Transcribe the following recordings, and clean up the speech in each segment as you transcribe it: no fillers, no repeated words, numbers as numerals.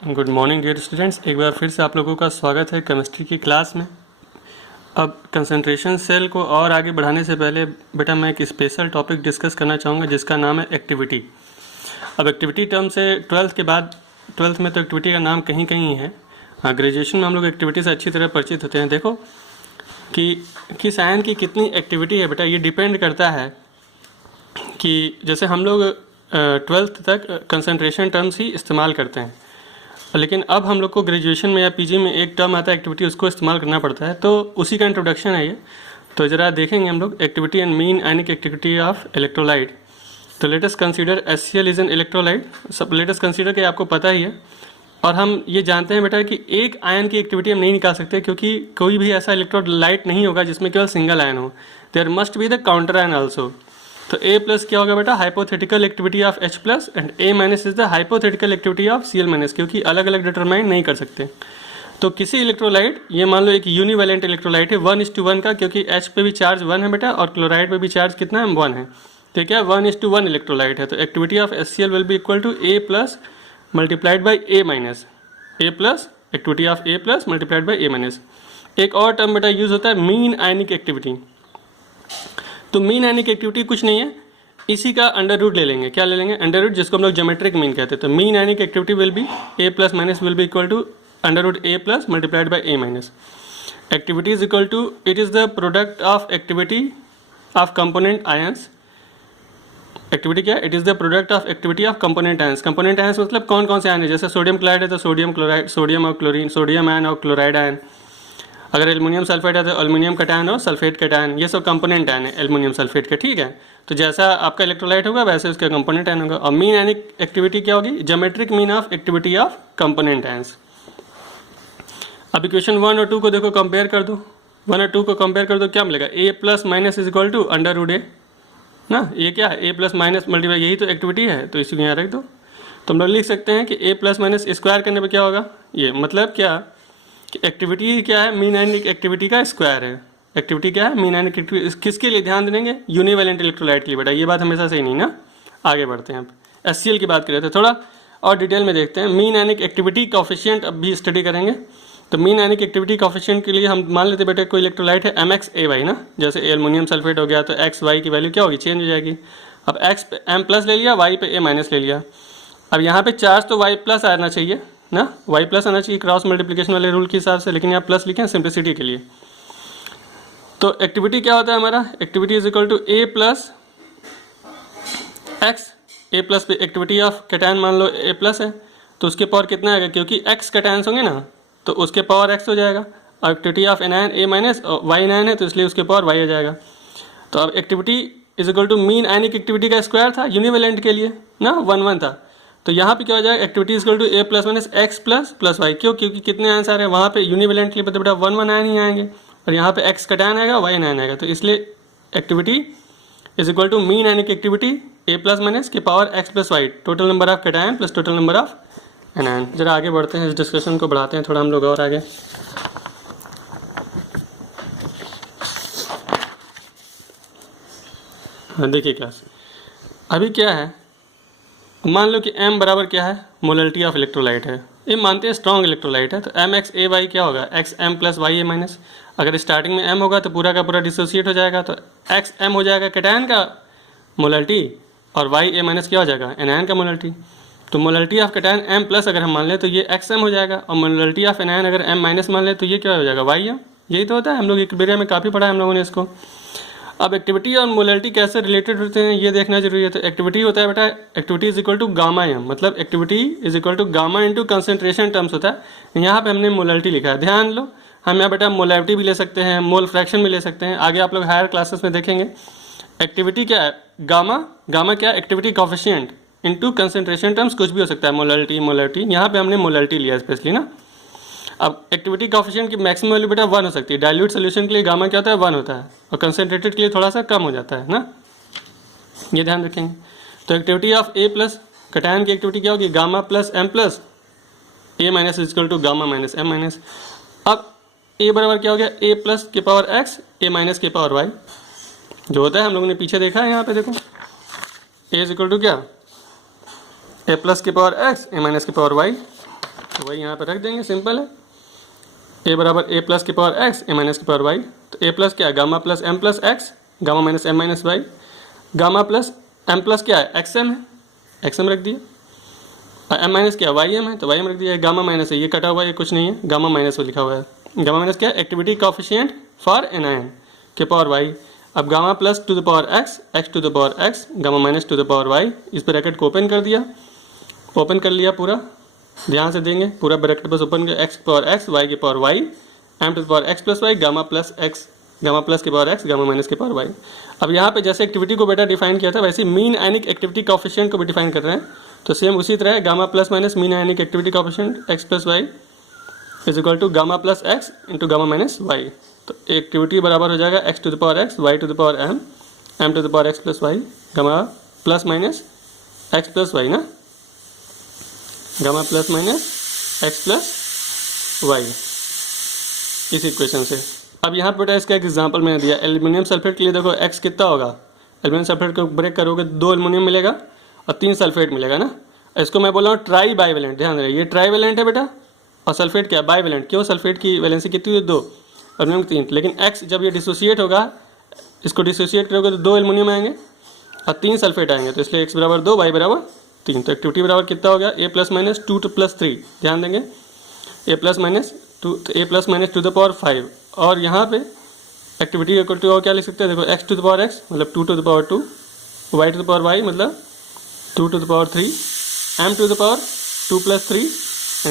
Good morning dear students, एक बार फिर से आप लोगों का स्वागत है केमिस्ट्री की क्लास में। अब कंसंट्रेशन सेल को और आगे बढ़ाने से पहले बेटा मैं एक स्पेशल टॉपिक डिस्कस करना चाहूँगा जिसका नाम है एक्टिविटी। अब एक्टिविटी टर्म से ट्वेल्थ के बाद, ट्वेल्थ में तो एक्टिविटी का नाम कहीं कहीं है, हाँ ग्रेजुएशन में हम लोग एक्टिविटी से अच्छी तरह परिचित होते हैं। देखो कि किस आयन की कितनी एक्टिविटी है बेटा, ये डिपेंड करता है कि जैसे हम लोग ट्वेल्थ तक कंसंट्रेशन टर्म्स ही इस्तेमाल करते हैं, लेकिन अब हम लोग को ग्रेजुएशन में या पीजी में एक टर्म आता है एक्टिविटी, उसको इस्तेमाल करना पड़ता है। तो उसी का इंट्रोडक्शन है ये। तो ज़रा देखेंगे हम लोग activity and mean ionic activity of electrolyte. तो let us consider HCl is an electrolyte. सब लेट अस कंसीडर के आपको पता ही है, और हम ये जानते हैं बेटा कि एक आयन की एक्टिविटी हम नहीं निकाल सकते, क्योंकि कोई भी ऐसा इलेक्ट्रोलाइट नहीं होगा जिसमें केवल सिंगल आयन हो। There must be the counter ion also. तो A प्लस क्या होगा बेटा, hypothetical activity of H plus, and A minus is the hypothetical activity of Cl minus, क्योंकि अलग अलग डिटरमाइन नहीं कर सकते। तो किसी इलेक्ट्रोलाइट, ये मान लो एक यूनिवैलेंट इलेक्ट्रोलाइट है 1:1 का, क्योंकि H पे भी चार्ज 1 है बेटा और क्लोराइड पे भी चार्ज कितना है, 1 है। तो क्या 1:1 इलेक्ट्रोलाइट है। तो activity of HCl will be equal to A plus multiplied by A minus, A plus activity of A plus multiplied by A minus. एक और टर्म बेटा यूज होता है मीन आयनिक एक्टिविटी। तो मीन आयनिक एक्टिविटी कुछ नहीं है, इसी का अंडर रूट ले लेंगे। क्या ले लेंगे, अंडर रूट, जिसको हम लोग ज्योमेट्रिक मीन कहते हैं। तो mean ionic activity will be A plus minus will be equal to under root A plus multiplied by A minus. Activity is equal to, it is the product of activity of component ions. Activity क्या है, it is the product of activity of component ions. Component ions मतलब कौन कौन से ion है, जैसे sodium chloride है तो सोडियम क्लोराइड, सोडियम और क्लोरीन, सोडियम आयन और क्लोराइड आयन। अगर एल्युमिनियम सल्फेट है तो एल्युमिनियम कटायन और सल्फेट कटायन, ये सब कंपोनेंट आयन है एल्युमिनियम सल्फेट के, ठीक है। तो जैसा आपका इलेक्ट्रोलाइट होगा वैसे उसका कंपोनेंट आयन होगा। और मीन आयनिक एक्टिविटी क्या होगी, geometric mean of activity of component ions. अब इक्वेशन 1 और 2 को देखो, कंपेयर कर दो। 1 और 2 को कंपेयर कर दो, क्या मिलेगा, A plus minus is equal to under root A ना। ये क्या है, A प्लस माइनस मल्टीप्लाई, यही तो एक्टिविटी है, तो इसी को यहाँ रख दो। तो हम लोग लिख सकते हैं कि A प्लस माइनस स्क्वायर करने पर क्या होगा, ये मतलब क्या कि एक्टिविटी क्या है, मीन आयनिक एक्टिविटी का स्क्वायर है। एक्टिविटी क्या है, मीन आयनिक एक्टिविटी, किसके लिए ध्यान देंगे, यूनिवैलेंट इलेक्ट्रोलाइट के लिए बेटा। ये बात हमेशा सही नहीं ना। आगे बढ़ते हैं, अब HCl की बात करें तो थोड़ा और डिटेल में देखते हैं। मीन आयनिक एक्टिविटी कोफिशिएंट अब भी स्टडी करेंगे। तो मीन आयनिक एक्टिविटी कोफिशिएंट के लिए हम मान लेते बेटे कोई इलेक्ट्रोलाइट है MxAy ना, जैसे एल्युमिनियम सल्फेट हो गया तो XY की वैल्यू क्या होगी, चेंज हो जाएगी। अब X पे M प्लस ले लिया, Y पे A माइनस ले लिया। अब यहाँ पे चार्ज तो Y प्लस आना चाहिए ना, Y प्लस आना चाहिए क्रॉस मल्टीप्लिकेशन वाले रूल के हिसाब से, लेकिन यहाँ प्लस लिखे हैं सिंप्लिसिटी के लिए। तो एक्टिविटी क्या होता है हमारा, activity is equal to A plus x. A plus पे एक्टिविटी ऑफ कैटायन मान लो A प्लस है, तो उसके पावर कितना आएगा, क्योंकि X कैटायंस होंगे ना तो उसके पावर X हो जाएगा। और activity of anion A minus और Y एनायन है तो इसलिए उसके पावर Y हो जाएगा। तो अब activity is equal to mean ionic activity का स्क्वायर था यूनिवैलेंट के लिए ना, 1 था। तो यहाँ पे क्या हो जाएगा, activity is equal to A plus minus x plus plus y. क्यों, क्योंकि कितने आयन आ रहे हैं वहाँ पे यूनिवैलेंट के लिए, बेटा 1 आयन ही आएंगे, और यहाँ पे X कैटायन आएगा, Y एनायन आएगा। तो इसलिए activity is equal to mean ionic activity A plus minus के power X plus Y, total number of cation plus total number of anion. जरा आगे बढ़ते हैं, इस डिस्कशन को बढ़ाते हैं थोड़ा हम लोग और आगे। देखिए क्लास, अभी क्या है, मान लो कि M बराबर क्या है, मोलरिटी ऑफ इलेक्ट्रोलाइट है। ये मानते हैं स्ट्रॉन्ग इलेक्ट्रोलाइट है, तो MxAy क्या होगा, XM प्लस YA माइनस। अगर स्टार्टिंग में M होगा तो पूरा का पूरा डिसोसिएट हो जाएगा, तो XM हो जाएगा कैटायन का मोलरिटी, और YA माइनस क्या हो जाएगा, एनायन का मोलरिटी। तो molarity of cation M plus अगर हम मान लें तो ये XM हो जाएगा, और मोलरिटी ऑफ एनायन अगर M माइनस मान लें तो ये क्या हो जाएगा, YM। यही तो होता है, हम लोग एक्वेरियम में काफ़ी पढ़ा है हम लोगों ने इसको। अब एक्टिविटी और मोलरिटी कैसे रिलेटेड होते हैं ये देखना जरूरी है। तो एक्टिविटी होता है बेटा, activity is equal to gamma M, मतलब activity is equal to gamma into concentration terms होता है। यहाँ पे हमने मोलरिटी लिखा है, ध्यान लो। हम यहाँ बेटा मोलरिटी भी ले सकते हैं, मोल फ्रैक्शन भी ले सकते हैं, आगे आप लोग हायर क्लासेस में देखेंगे। एक्टिविटी क्या है, गामा, गामा क्या है, activity coefficient into concentration terms, कुछ भी हो सकता है, मोलरिटी। यहाँ पे हमने मोलरिटी लिया स्पेशली ना। अब एक्टिविटी कोफिशिएंट की मैक्सिमम वैल्यू बेटा 1 हो सकती है। डाइल्यूट सोल्यूशन के लिए गामा क्या होता है, 1 होता है, और कंसंट्रेटेड के लिए थोड़ा सा कम हो जाता है ना, ये ध्यान रखेंगे। तो activity of A plus, cation की एक्टिविटी क्या होगी, gamma plus M plus A minus is equal to gamma minus M minus. अब A बराबर क्या हो गया, A प्लस के पावर X, A माइनस के पावर Y, जो होता है हम लोगों ने पीछे देखा है। यहाँ पे देखो A इज इक्वल टू क्या, A प्लस के पावर X, A माइनस के पावर Y। तो वही यहाँ पर रख देंगे, सिंपल है। ए बराबर ए प्लस की पावर एक्स ए माइनस की पावर वाई। तो ए प्लस क्या है, gamma plus M plus x, gamma minus M minus y. Gamma plus M plus क्या है, एक्स एम है, एक्स एम रख दिया। और एम माइनस क्या, वाई एम है, तो वाई एम रख दिया। गामा माइनस है, ये कटा हुआ है, ये कुछ नहीं है, गामा माइनस वो लिखा हुआ है। गामा माइनस क्या है, एक्टिविटी कोएफिशिएंट फॉर एनायन के पावर वाई। अब gamma plus to the power x, x to the power x, gamma minus to the power y. इस ब्रैकेट को ओपन कर दिया, ओपन कर लिया पूरा, ध्यान से देंगे, पूरा ब्रैकेट बस ओपन कर, एक्स की पावर एक्स, वाई की power y, M to the power x plus Y, gamma plus x, gamma plus की पावर एक्स, गामा माइनस की पावर वाई। अब यहाँ पे जैसे एक्टिविटी को बेटा डिफाइन किया था, वैसे मीन आयनिक एक्टिविटी कोएफिशिएंट को भी डिफाइन कर रहे हैं। तो सेम उसी तरह gamma plus minus mean ionic activity coefficient X plus Y is equal to gamma plus X into gamma minus Y. तो एक्टिविटी बराबर हो जाएगा X to the power x, Y to the power M, M to the power x plus Y, gamma plus minus x plus Y ना, gamma plus minus x plus Y, इस equation से। अब यहाँ पर बेटा इसका एक एग्जांपल मैंने दिया, एल्यूमिनियम सल्फेट के लिए देखो एक्स कितना होगा, एल्यूमिनियम सल्फेट को ब्रेक करोगे 2 एल्यूमिनियम मिलेगा और 3 सल्फेट मिलेगा ना। इसको मैं बोल रहा हूँ ट्राई बाईवेलेंट, ध्यान रहे ये ट्राई वैलेंट है बेटा, और सल्फेट क्या बाईवेलेंट। क्यों, सल्फेट की वैलेंसी कितनी है 2, एल्यूमिनियम 3। लेकिन एक्स जब ये डिसोसिएट होगा, इसको डिसोसिएट करोगे तो 2 एल्यूमिनियम आएंगे और 3 सल्फेट आएंगे, तो इसलिए एक्स बराबर 2, वाई बराबर 3। तो एक्टिविटी बराबर कितना हो गया, ए प्लस माइनस 2 प्लस 3, ध्यान देंगे, A plus minus 2, A plus minus to the power 5। और यहाँ पे एक्टिविटी इक्वल टू और क्या लिख सकते हैं, देखो x to the power x मतलब 2 to the power 2, y to the power y मतलब 2 to the power 3, M to the power 2 plus 3,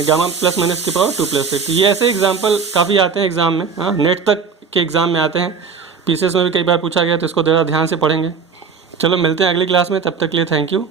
gamma plus minus की पावर 2 प्लस 3। तो ये ऐसे एग्जाम्पल काफ़ी आते हैं एग्जाम में, हाँ नेट तक के एग्जाम में आते हैं, पीसीएस में भी कई बार पूछा गया, तो इसको ज़रा ध्यान से पढ़ेंगे। चलो मिलते हैं अगली क्लास में, तब तक के लिए थैंक यू।